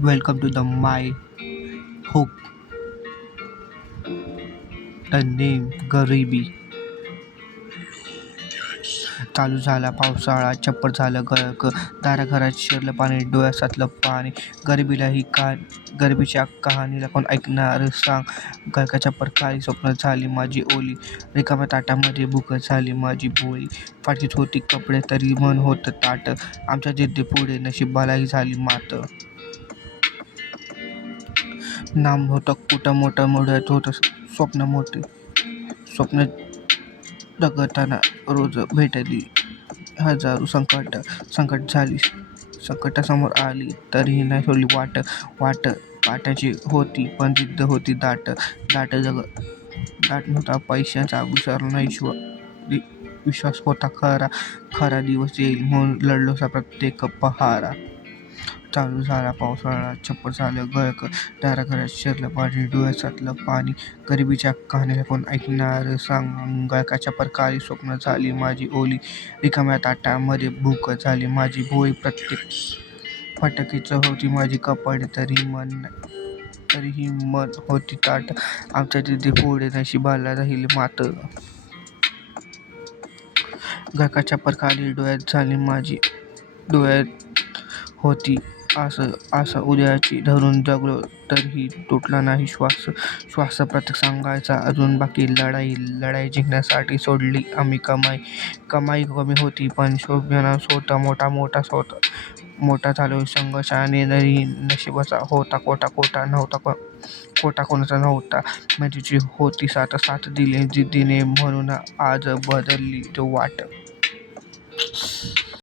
Welcome to the my hook, the name गरिबी. चालू झाला पावसाळा, चप्पल झालं गळक, दाराघरात शिरलं पाणी, डोळ्यात साचलं पाणी. गरिबीच्या कहाणीला कोण ऐकणार सांग. गळकाच्या परकाळी स्वप्न झाली माझी ओली, रिकाम्या ताटामध्ये भूक झाली माझी पोळी. फाटलीच होती कपडे तरी मन होतं ताट, आमच्या जिद्दीपुढे नशिबालाही झाली मात. नाम नव्हतं कुठं मोठं, मोठ्यात होतं स्वप्न मोठे. स्वप्न जगताना रोज भेटली हजारो संकट झाली, संकटासमोर आली तरीही नाही सोडली वाट. पाट्याची होती पण जिद्द होती दाट. दाट नव्हता पैशांचा, विसरला नाही विश्वास होता खरा. खरा दिवस येईल म्हणून लढलोसा प्रत्येक पहारा. चालू झाला पावसाळा, चप्पल झालं गळक, दाराघरात शिरलं पाणी, डोळ्यात साचलं पाणी. गरिबीच्या कहाणीला कोण ऐकणार सांग. गळकाच्या परकाळी स्वप्न झाली माझी ओली, रिकाम्या ताटामध्ये भूक झाली माझी पोळी. प्रत्येक फटकीच होती माझी कपडे तरीही मन होती ताट, आमच्या तिथे पुढे नशिबाला राहिली मात. गळकाच्या परकाळी डोळ्यात होती आस उद्याची, धरून जगलो तरीही तुटला नाही श्वास. प्रत्येक सांगायचा अजून बाकी, लढाई जिंकण्यासाठी सोडली आम्ही कमाई कमी होती पण शोभनास होता मोठा झालो संघर्षाने. नशिबाचा होता कोटा नव्हता, कोटा कोणाचा नव्हता. मेहनतीची होती साथ दिली जिद्दीने, म्हणून आज बदलली तो वाट.